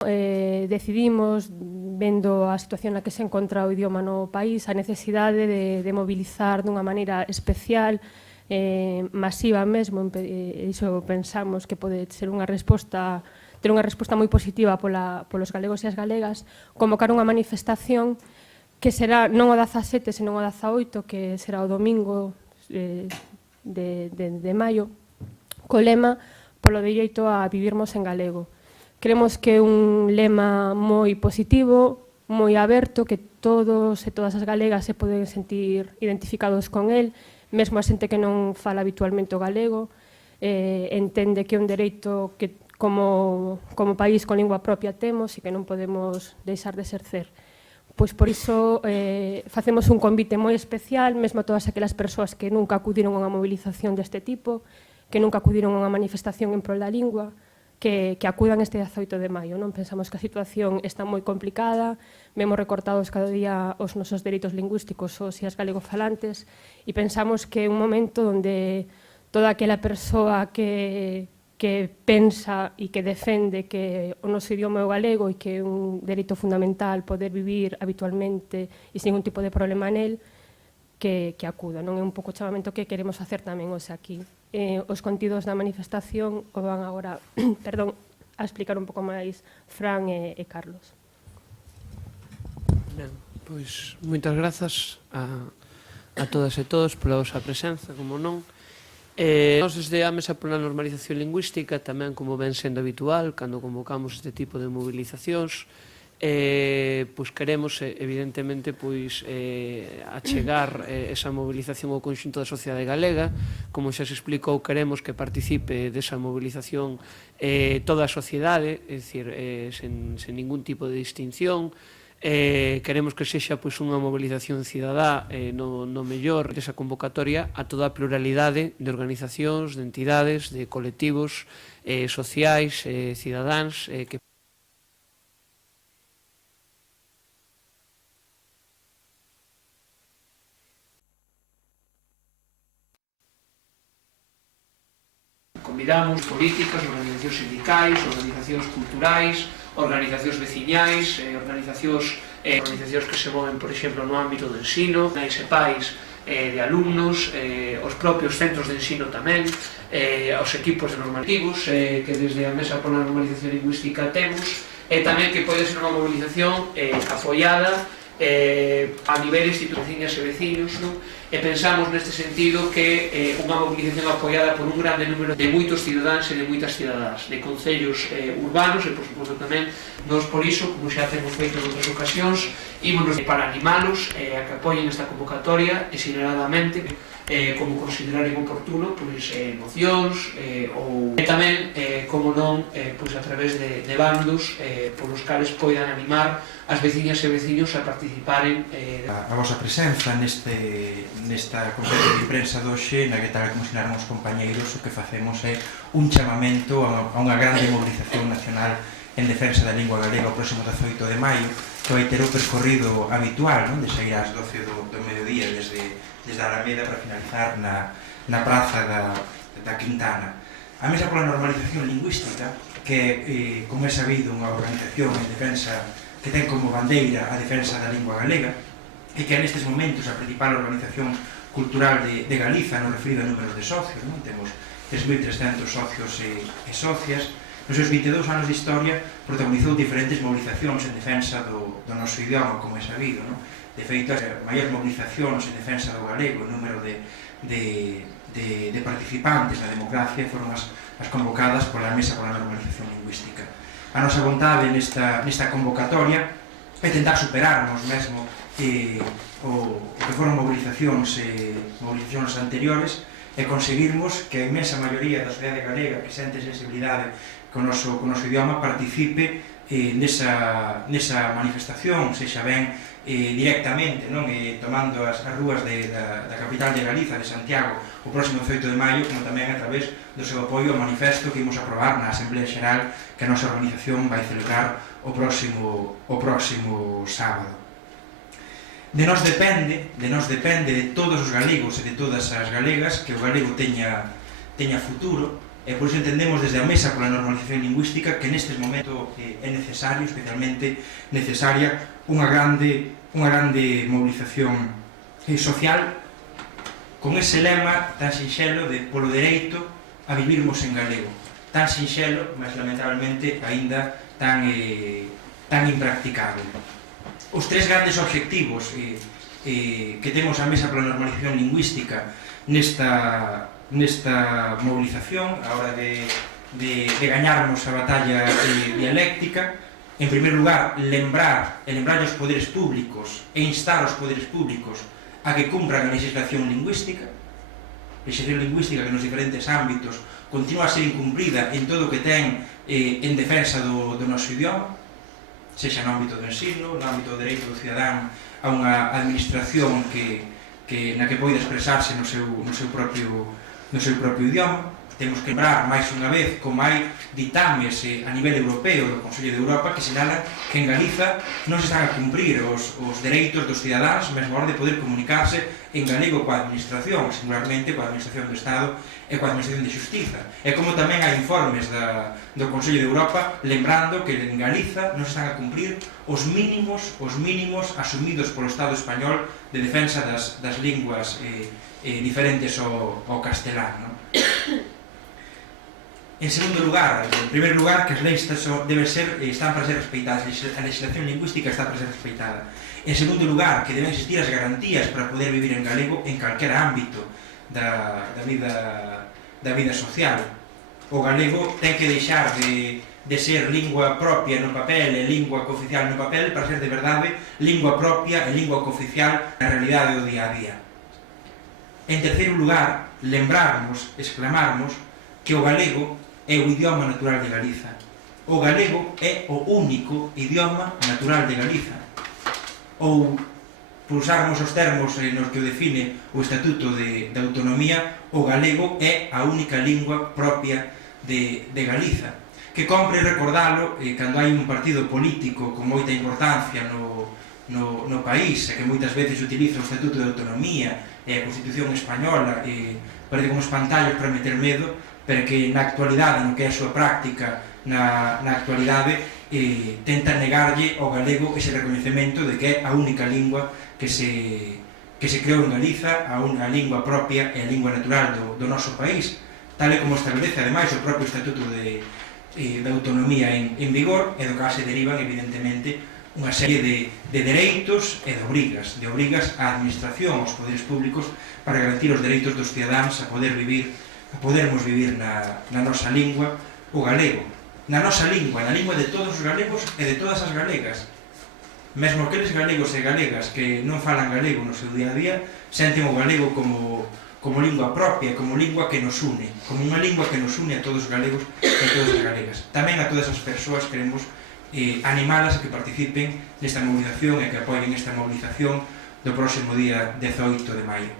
Decidimos, vendo a situación na que se encontra o idioma no país, a necesidade de mobilizar dunha maneira especial, masiva mesmo, iso pensamos que pode ser unha resposta, ter unha resposta moi positiva polos galegos e as galegas, convocar unha manifestación que será non o 17, senón o 18, que será o domingo de maio, co lema polo direito a vivirmos en galego. Creemos que é un lema moi positivo, moi aberto, que todos e todas as galegas se poden sentir identificados con el, mesmo a xente que non fala habitualmente o galego, entende que é un dereito que como país con lingua propia temos e que non podemos deixar de exercer. Pois por iso facemos un convite moi especial, mesmo a todas aquelas persoas que nunca acudiron a unha movilización deste tipo, que nunca acudiron a unha manifestación en prol da lingua, que acudan este 18 de maio. Non pensamos que a situación está moi complicada, vemos recortados cada día os nosos dereitos lingüísticos os e as galegofalantes e pensamos que é un momento onde toda aquela persoa que pensa e que defende que o noso idioma é o galego e que é un dereito fundamental poder vivir habitualmente e sin ningún tipo de problema nel, que acuda. Non é un pouco o chamamento que queremos facer tamén hoxe aquí. Os contidos da manifestación o van agora a explicar un pouco máis Fran e Carlos. Ben, pois moitas grazas a todas e todos pola vosa presenza, como non. Nós desde a Mesa pola Normalización Lingüística tamén, como ven sendo habitual, cando convocamos este tipo de movilizacións, pois queremos evidentemente achegar esa movilización ao conxunto da sociedade galega. Como xa se explicou, queremos que participe desa movilización toda a sociedade, é dicir, sen ningún tipo de distinción. Queremos que sexa unha movilización cidadá no mellor desa convocatoria a toda a pluralidade de organizacións, de entidades, de colectivos sociais, cidadáns que convidamos políticas, organizacións sindicais, organizacións culturais, organizacións veciñais, organizacións que se moven, por exemplo, no ámbito do ensino, nais e pais de alumnos, os propios centros de ensino tamén, os equipos de normativos que desde a Mesa pola Normalización Lingüística temos, e tamén que pode ser unha movilización apoiada a nivel instituciones e veciños, e pensamos neste sentido que unha movilización apoiada por un grande número de moitos cidadáns e de moitas cidadás, de concellos urbanos e, por suposto, tamén nos por iso, como xa temos feito en outras ocasións, ímonos para animalos a que apoien esta convocatoria e xeneradamente como consideraren oportuno, mocións ou tamén, como non, a través de bandos polos cales poidan animar as veciñas e veciños a participarem. A vosa presenza nesta conferencia de prensa doxe, na que tal como sinaron os compañeiros, o que facemos é un chamamento a unha grande mobilización nacional en defensa da lingua galega o próximo 18 de maio, que vai ter o percorrido habitual, de sair ás 12 do mediodía desde a Alameda para finalizar na praza da Quintana. A Mesa pola Normalización Lingüística, que como é sabido unha organización en defensa que ten como bandeira a defensa da lingua galega e que é nestes momentos a principal organización cultural de Galiza no referido a número de socios, temos 3.300 socios e socias. Nos seus 22 anos de historia protagonizou diferentes movilizacións en defensa do noso idioma, como é sabido. De feito, as maiores movilizacións en defensa do galego, o número de participantes na democracia foron as convocadas pola Mesa pola Normalización Lingüística. A nosa vontade nesta convocatoria é tentar superarnos mesmo o que foron movilizacións anteriores e conseguirmos que a inmensa maioría da sociedade galega que sente sensibilidade co noso idioma participe nesa manifestación, sexa ben directamente, tomando as rúas da capital de Galiza, de Santiago, o próximo 18 de maio, como tamén a través do seu apoio ao manifesto que imos aprobar na Asamblea Xeral que a nosa organización vai celebrar o próximo sábado. De nós depende de todos os galegos e de todas as galegas que o galego teña futuro, E por iso entendemos desde a Mesa pola Normalización Lingüística que nestes momentos é necesario, especialmente necesaria, unha grande movilización social con ese lema tan sinxelo de polo dereito a vivirmos en galego. Tan sinxelo, mas lamentablemente aínda tan impracticable. Os tres grandes obxectivos que temos a Mesa pola Normalización Lingüística nesta movilización, a hora de gañarmos a batalla dialéctica, en primer lugar, lembrar aos poderes públicos e instar aos poderes públicos a que cumpran a legislación lingüística que nos diferentes ámbitos continúa a ser incumprida en todo o que ten en defensa do noso idioma, sexa no ámbito do ensino, no ámbito do dereito do cidadán a unha administración na que poida expresarse no seu propio idioma. Temos que lembrar máis unha vez como hai ditames a nivel europeo do Consello de Europa que sinalan que en Galiza non se están a cumprir os dereitos dos cidadáns mesmo a hora de poder comunicarse en galego coa administración, singularmente coa administración do Estado e coa administración de Xustiza. E como tamén hai informes do Consello de Europa lembrando que en Galiza non se están a cumprir os mínimos asumidos polo Estado español de defensa das linguas diferentes ao castelán, non? En segundo lugar, en primer lugar, que as leis están para ser respeitadas, a legislación lingüística está para ser respeitada. En segundo lugar, que deben existir as garantías para poder vivir en galego en calquera ámbito da vida social. O galego ten que deixar de ser lingua propia no papel e lingua cooficial no papel para ser de verdade lingua propia e lingua cooficial na realidade do día a día. En terceiro lugar, lembrarmos, exclamarmos, que o galego é o idioma natural de Galiza. O galego é o único idioma natural de Galiza. Ou, por usarmos os termos nos que o define o Estatuto de Autonomía, o galego é a única lingua propia de Galiza. Que compre recordalo cando hai un partido político con moita importancia no país e que moitas veces utiliza o Estatuto de Autonomía e a Constitución Española parece como espantallos para meter medo, pero que na actualidade, no que é a súa práctica na actualidade, tenta negarlle ao galego ese reconhecemento de que é a única lingua que se creou en Galiza, a unha lingua propia e a lingua natural do noso país, tal e como establece ademais o propio Estatuto de Autonomía en vigor, e do que se derivan evidentemente unha serie de dereitos e de obrigas á administración, aos poderes públicos, para garantir os dereitos dos cidadáns a podermos vivir na nosa lingua, o galego. Na nosa lingua, na lingua de todos os galegos e de todas as galegas. Mesmo aqueles galegos e galegas que non falan galego no seu día a día, senten o galego como lingua propia, como lingua que nos une, como unha lingua que nos une a todos os galegos e a todas as galegas. Tamén a todas as persoas queremos animalas a que participen nesta movilización e que apoien esta movilización do próximo día 18 de maio.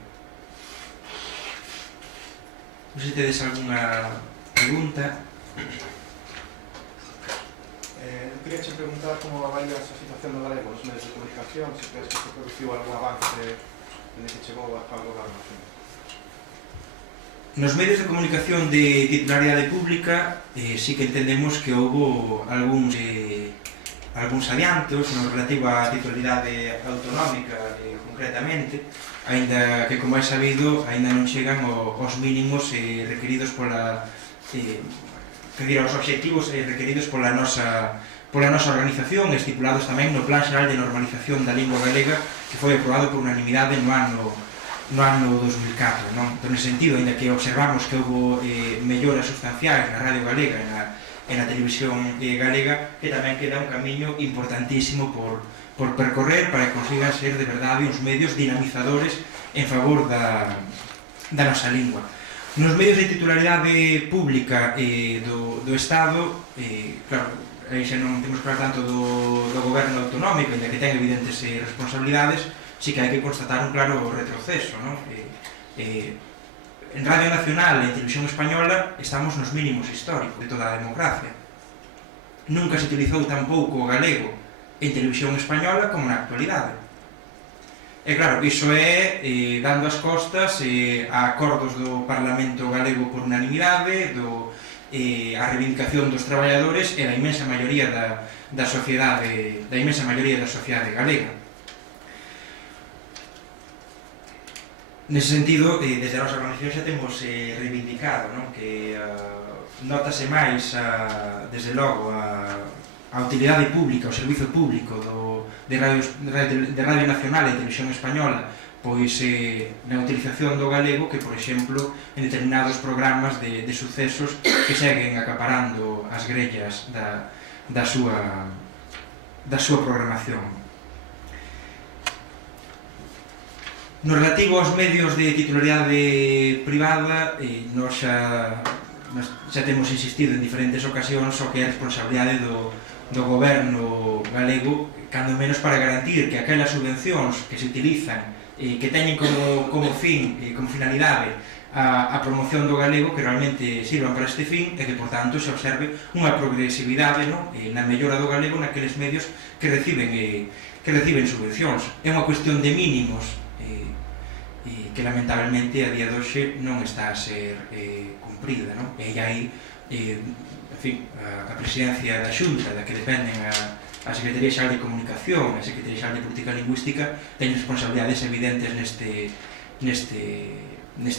Non sei se tedes algunha pregunta. Quería che preguntar como avalias a situación do galego nos medios de comunicación, se crees que se produciu algún avance desde que chegou a Pablo Goberno. Nos medios de comunicación de titularidade pública sí que entendemos que houbo algúns adiantos no relativo á titularidade autonómica concretamente, aínda que, como é sabido, aínda non chegan aos mínimos requeridos aos obxectivos requeridos pola nosa organización, estipulados tamén no Plan Xeral de Normalización da Lingua Galega, que foi aprobado por unanimidade no ano 2004, non? Entón, nese sentido, aínda que observamos que houve melloras sustanciais na radio galega e na televisión galega, que tamén queda un camiño importantísimo por percorrer para que consigan ser de verdade uns medios dinamizadores en favor da nosa lingua. Nos medios de titularidade pública do Estado, claro, aí xa non temos que falar tanto do goberno autonómico, ainda que ten evidentes responsabilidades, sí que hai que constatar un claro retroceso, non? En Radio Nacional e en Televisión Española estamos nos mínimos históricos de toda a democracia. Nunca se utilizou tan pouco o galego en Televisión Española como na actualidade. E E claro, iso é dando as costas a acordos do Parlamento galego por unanimidade, a reivindicación dos traballadores e da inmensa maioría da sociedade galega. Nese sentido, desde a nosa organización xa temos reivindicado que notase máis, desde logo, a utilidade pública, o servizo público de Radio Nacional e Televisión Española, pois na utilización do galego que, por exemplo, en determinados programas de sucesos que seguen acaparando as grellas da súa programación. No relativo aos medios de titularidade privada, nós xa temos insistido en diferentes ocasións o que é a responsabilidade do goberno galego, cando menos para garantir que aquelas subvencións que se utilizan que teñen como fin, como finalidade a promoción do galego, que realmente sirvan para este fin e que, por tanto, se observe unha progresividade na mellora do galego naqueles medios que reciben subvencións. É unha cuestión de mínimos que, lamentablemente, a día de hoxe non está a ser cumprida. E aí, en fin, a presidencia da Xunta, da que dependen a Secretaría Xeral de Comunicación e a Secretaría Xeral de Política Lingüística, teñen responsabilidades evidentes neste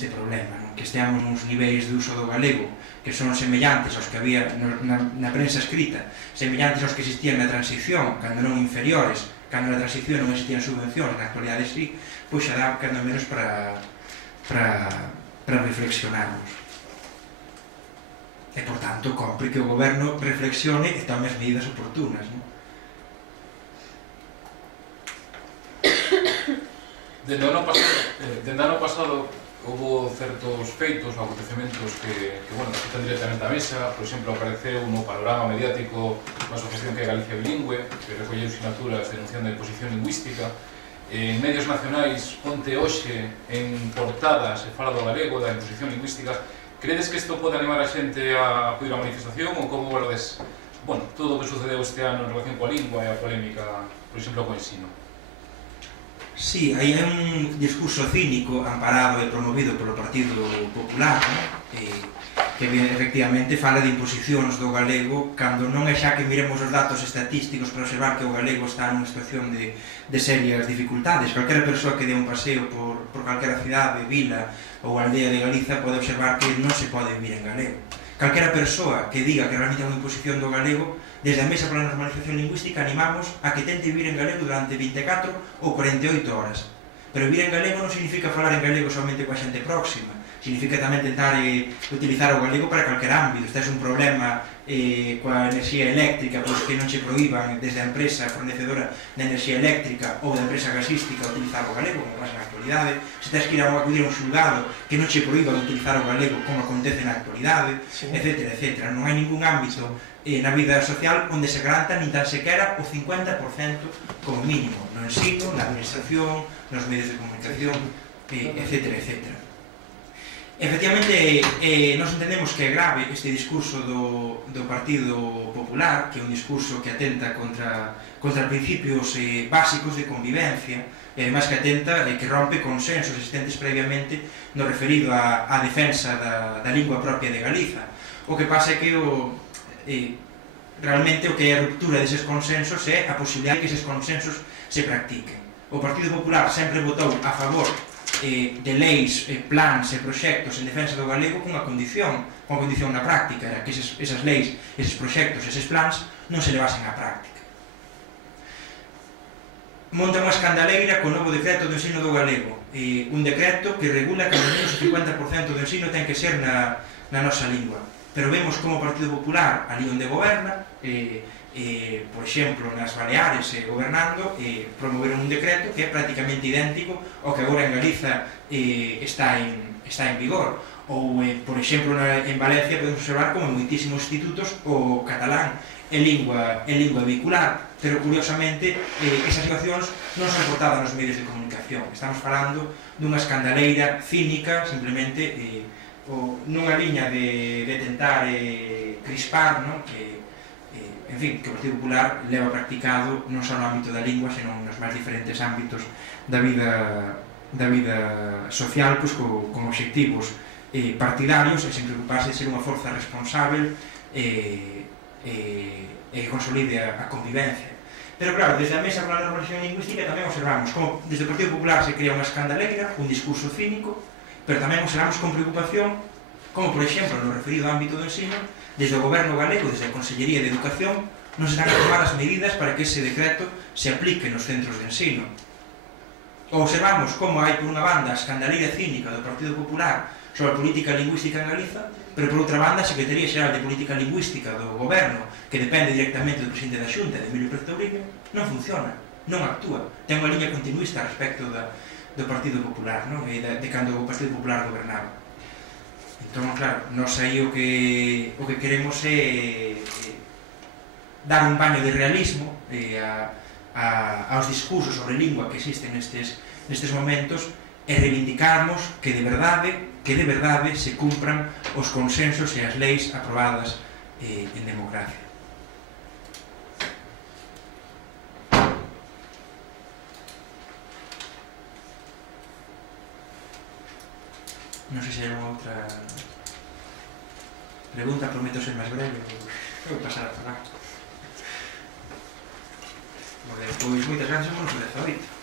problema, que esteamos nos niveis de uso do galego que son semellantes aos que había na prensa escrita, semellantes aos que existían na transición, cando non inferiores, cando na transición non existían subvencións, na actualidade sí, pois xa dá cando menos para reflexionarnos. E, por tanto, compre que o goberno reflexione e tome as medidas oportunas. Dende o ano pasado houve certos feitos ou acontecementos que afectan directamente á mesa. Por exemplo, apareceu no panorama mediático unha asociación que é Galicia Bilingüe, que recolleu sinaturas denunciando a imposición lingüística. En medios nacionais, onte hoxe, en portadas, se fala do galego, da imposición lingüística. Credes que isto pode animar a xente a acudir á manifestación ou como valores todo o que sucedeu este ano en relación coa lingua e a polémica, por exemplo, co ensino? Sí, hai un discurso cínico amparado e promovido polo Partido Popular, que efectivamente fala de imposicións do galego, cando non é xa que miremos os datos estatísticos para observar que o galego está nunha situación de serias dificultades. Calquera persoa que dé un paseo por calquera cidade, vila ou aldea de Galiza pode observar que non se pode vivir en galego. Calquera persoa que diga que realmente é unha imposición do galego, desde a Mesa para a Normalización Lingüística animamos a que tente vivir en galego durante 24 ou 48 horas. Pero vivir en galego non significa falar en galego somente coa xente próxima, significa tamén tentar utilizar o galego para calquer ámbito. Este é un problema coa enerxía eléctrica, pois que non se proíban desde a empresa fornecedora de enerxía eléctrica ou da empresa gasística utilizar o galego, como pasa na actualidade. Se tens que ir a acudir a un xulgado que non se proíban utilizar o galego, como acontece na actualidade, etc. Non hai ningún ámbito na vida social onde se garanta nin tan sequera o 50% como mínimo, no ensino, na administración, nos medios de comunicación, etc. Efectivamente, nós entendemos que é grave este discurso do Partido Popular, que é un discurso que atenta contra principios básicos de convivencia, e además que atenta e que rompe consensos existentes previamente no referido á defensa da lingua propia de Galiza. O que pasa é que realmente o que é a ruptura deses consensos é a posibilidade de que eses consensos se practiquen. O Partido Popular sempre votou a favor de leis, plans e proxectos en defensa do galego cunha condición na práctica, era que esas leis, eses proxectos, eses plans non se levasen á práctica. Monta unha escandaleira co novo decreto do ensino do galego, un decreto que regula que ao menos o 50% do ensino ten que ser na nosa lingua. Pero vemos como o Partido Popular, ali onde goberna, por exemplo, nas Baleares gobernando, promoveron un decreto que é prácticamente idéntico ao que agora en Galiza está en vigor. Ou, por exemplo, en Valencia podemos observar como en moitísimos institutos o catalán é lingua vehicular, pero curiosamente esas situacións non son reportadas nos medios de comunicación. Estamos falando dunha escandaleira cínica, simplemente nunha liña de tentar crispar, que en fin, que o Partido Popular leva practicado non só no ámbito da lingua, senón nos máis diferentes ámbitos da vida social, pois, con obxectivos partidarios e sen preocuparse de ser unha forza responsável e que consolide a convivencia. Pero claro, desde a Mesa para a Normalización Lingüística tamén observamos como desde o Partido Popular se crea unha escandaleira, un discurso cínico, pero tamén observamos con preocupación como, por exemplo, no referido ámbito do ensino, desde o Goberno galego, desde a Consellería de Educación, non se están a tomar as medidas para que ese decreto se aplique nos centros de ensino. Ou observamos como hai, por unha banda, a escandaleira cínica do Partido Popular sobre a política lingüística en Galiza, pero por outra banda, a Secretaría Xeral de Política Lingüística do Goberno, que depende directamente do presidente da Xunta, de Emilio Pérez Touriño, non funciona, non actúa. Ten unha liña continuista respecto do Partido Popular, non? E de cando o Partido Popular gobernaba. Entón, claro, nós aí o que queremos é dar un baño de realismo aos discursos sobre lingua que existen nestes momentos e reivindicarmos que de verdade se cumpran os consensos e as leis aprobadas en democracia. Non sei se hai unha outra pregunta, prometo ser máis breve, vou pasar a falar. Pois moitas gracias, vamos a 18.